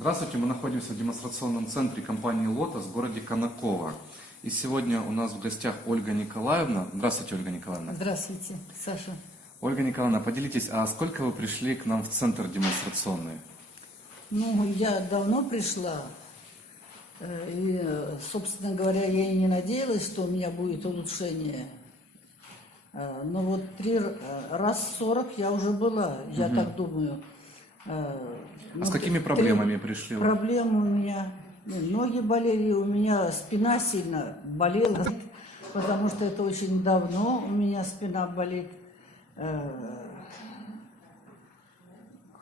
Здравствуйте, мы находимся в демонстрационном центре компании «Лотос» в городе Конаково. И сегодня у нас в гостях Ольга Николаевна. Здравствуйте, Ольга Николаевна. Здравствуйте, Саша. Ольга Николаевна, поделитесь, а сколько вы пришли к нам в центр демонстрационный? Ну, я давно пришла, и, собственно говоря, я и не надеялась, что у меня будет улучшение. Но вот раз 40 я уже была, я так думаю. А с какими проблемами пришли вы? Проблемы у меня, ноги болели, у меня спина сильно болела, потому что это очень давно у меня спина болит.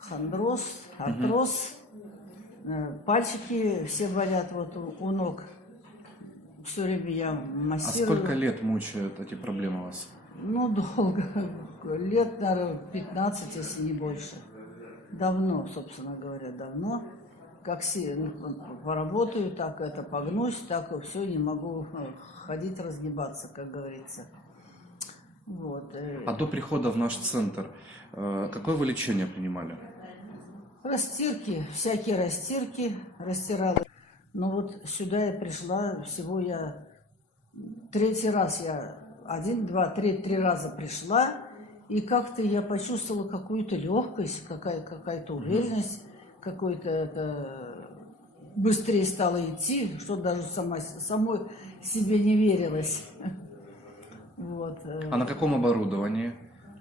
Хондроз, артроз, пальчики все болят вот у ног. Все время я массирую. А сколько лет мучают эти проблемы вас? Ну, долго. Лет, наверное, 15, если не больше. Давно, собственно говоря, давно. Как поработаю, так это погнусь, так все, не могу ходить, разгибаться, как говорится. Вот. А до прихода в наш центр какое вы лечение принимали? Растирки, всякие растирки растирала. Но вот сюда я пришла, всего я третий раз, три раза пришла, и как-то я почувствовала какую-то легкость, какая-то уверенность, какой-то быстрее стало идти, что даже самой себе не верилось. Вот. А на каком оборудовании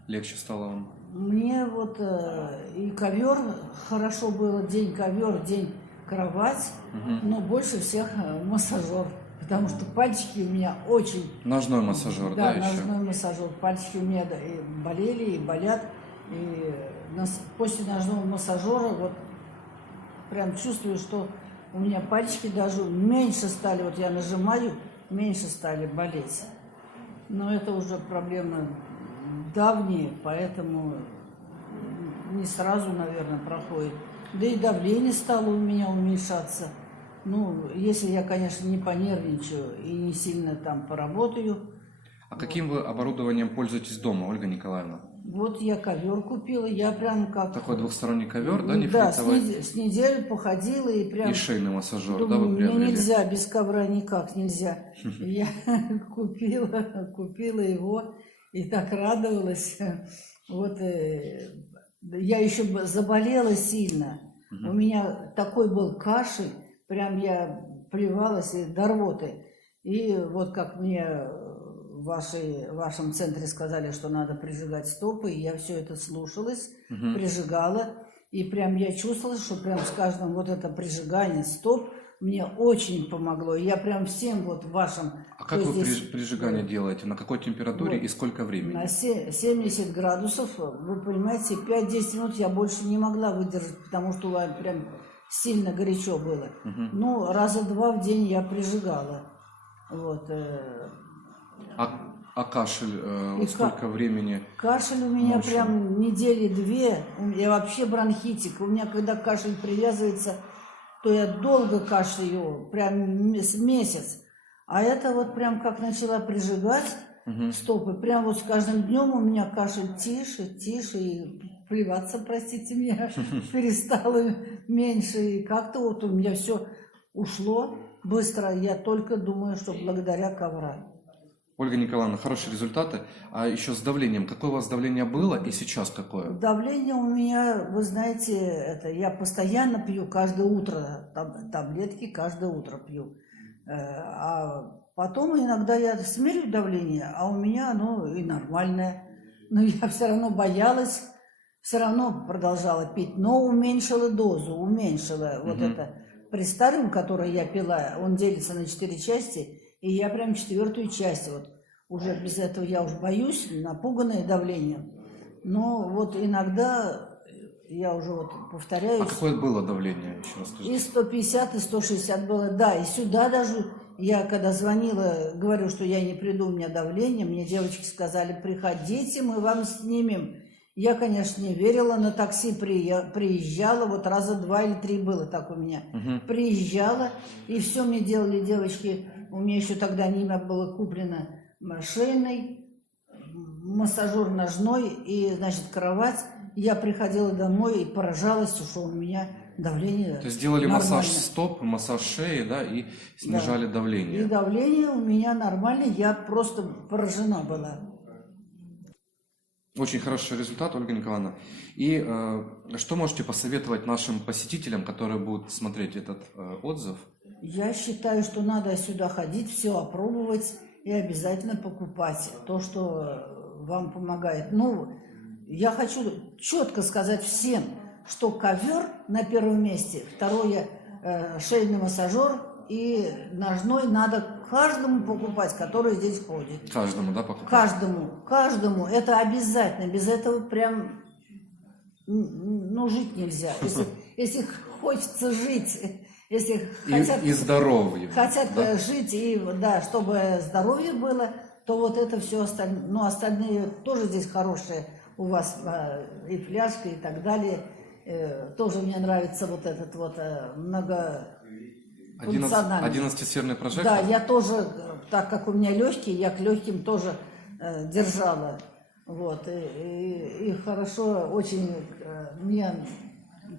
легче стало вам? Мне вот и ковер хорошо было, день ковер, день кровать, но больше всех массажер, потому что пальчики у меня очень... Ножной массажер, да, еще? Да, ножной массажер. Пальчики у меня и болели, и болят. И после ножного массажера вот прям чувствую, что у меня пальчики даже меньше стали, вот я нажимаю, меньше стали болеть. Но это уже проблемы давние, поэтому не сразу, наверное, проходит. Да и давление стало у меня уменьшаться. Ну, если я, конечно, не понервничаю и не сильно там поработаю. А каким вы оборудованием пользуетесь дома, Ольга Николаевна? Вот я ковер купила, я прям как... Такой двухсторонний ковер, да, Да, нефритовый? с неделю походила и прям... И шейный массажер, Думаю, да, вы мне приобрели? нельзя, без ковра никак нельзя. Я купила его и так радовалась. Вот я еще заболела сильно. У меня такой был кашель, прям я плевалась и до рвоты. И вот как мне в вашем центре сказали, что надо прижигать стопы, я все это слушалась, прижигала. И прям я чувствовала, что прям с каждым вот это прижигание стоп мне очень помогло. Я прям всем вот вашим... А как вы прижигание делаете? На какой температуре и сколько времени? На 70 градусов, вы понимаете, 5-10 минут я больше не могла выдержать, потому что прям сильно горячо было. Ну, раза 2 в день я прижигала. Вот. А кашель, вот сколько времени? Кашель у меня ночью? прям недели 2. Я вообще бронхитик. У меня, когда кашель привязывается, то я долго кашляю, прям месяц. А это вот прям как начала прижигать стопы, прям вот с каждым днем у меня кашель тише, и плеваться, простите меня, перестало меньше. И как-то вот у меня все ушло быстро. Я только думаю, что благодаря коврам. Ольга Николаевна, хорошие результаты. А еще с давлением. Какое у вас давление было и сейчас какое? Давление у меня, вы знаете, я постоянно пью каждое утро, таблетки каждое утро пью. А потом иногда я смерю давление, а у меня оно и нормальное. Но я все равно боялась, все равно продолжала пить, но уменьшила дозу, Вот это престариум, который я пила, он делится на 4 части, и я прям 4-ю часть, вот уже без этого я уже боюсь, напуганная давлением. Но вот иногда я уже вот повторяюсь. А какое было давление, еще раз скажите? И 150, и 160 было, да, и сюда даже, я когда звонила, говорю, что я не приду, у меня давление, мне девочки сказали, приходите, мы вам снимем. Я, конечно, не верила, на такси приезжала, вот раза 2 или 3 было так у меня. Приезжала, и все мне делали девочки. У меня еще тогда не было куплено шейный, массажер ножной и, значит, кровать. Я приходила домой и поражалась, что у меня давление То есть сделали нормальное. массаж стоп, массаж шеи, да, и снижали И давление. давление у меня нормальное, я просто поражена была. Очень хороший результат, Ольга Николаевна. И что можете посоветовать нашим посетителям, которые будут смотреть этот отзыв? Я считаю, что надо сюда ходить, все опробовать и обязательно покупать то, что вам помогает. Ну, я хочу четко сказать всем, что ковер на первом месте, второе шейный массажер и ножной надо каждому покупать, который здесь ходит. Каждому, да, покупать? Каждому. Это обязательно. Без этого прям, ну, жить нельзя. Если хочется жить, если И здоровье. хотят да? жить, и, да, чтобы здоровье было, то вот это все остальное. Ну, остальные тоже здесь хорошие у вас, и фляжка, и так далее. Тоже мне нравится вот этот вот многофункциональный. 11-сферный прожектор? Да, я тоже, так как у меня легкие, я к легким тоже держала. Вот, и хорошо, очень мне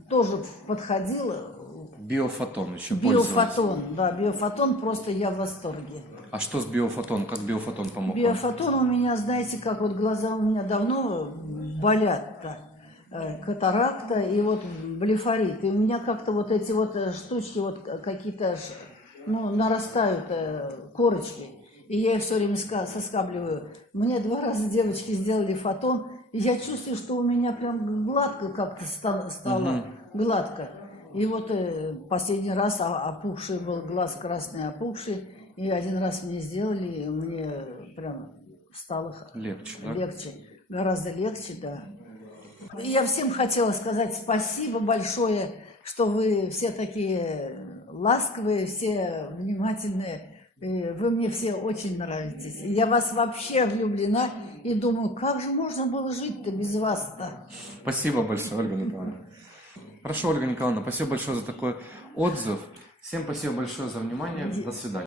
тоже подходило. Биофотон еще пользовались. Биофотон, да, биофотон, просто я в восторге. А что с биофотон? Как биофотон помог вам? Биофотон у меня, знаете, как вот глаза у меня давно болят-то, катаракта и вот блефорит. И у меня как-то вот эти вот штучки вот какие-то, ну, нарастают, корочки. И я их все время соскабливаю. Мне 2 раза девочки сделали фотон, и я чувствую, что у меня прям гладко как-то стало, гладко. И вот последний раз опухший был, глаз красный опухший, и один раз мне сделали, и мне прям стало Легче, да? легче, гораздо легче, да. И я всем хотела сказать спасибо большое, что вы все такие ласковые, все внимательные. И вы мне все очень нравитесь. И я вас вообще влюблена и думаю, как же можно было жить-то без вас-то? Спасибо большое, Ольга Николаевна. Хорошо, Ольга Николаевна, спасибо большое за такой отзыв. Всем спасибо большое за внимание. До свидания.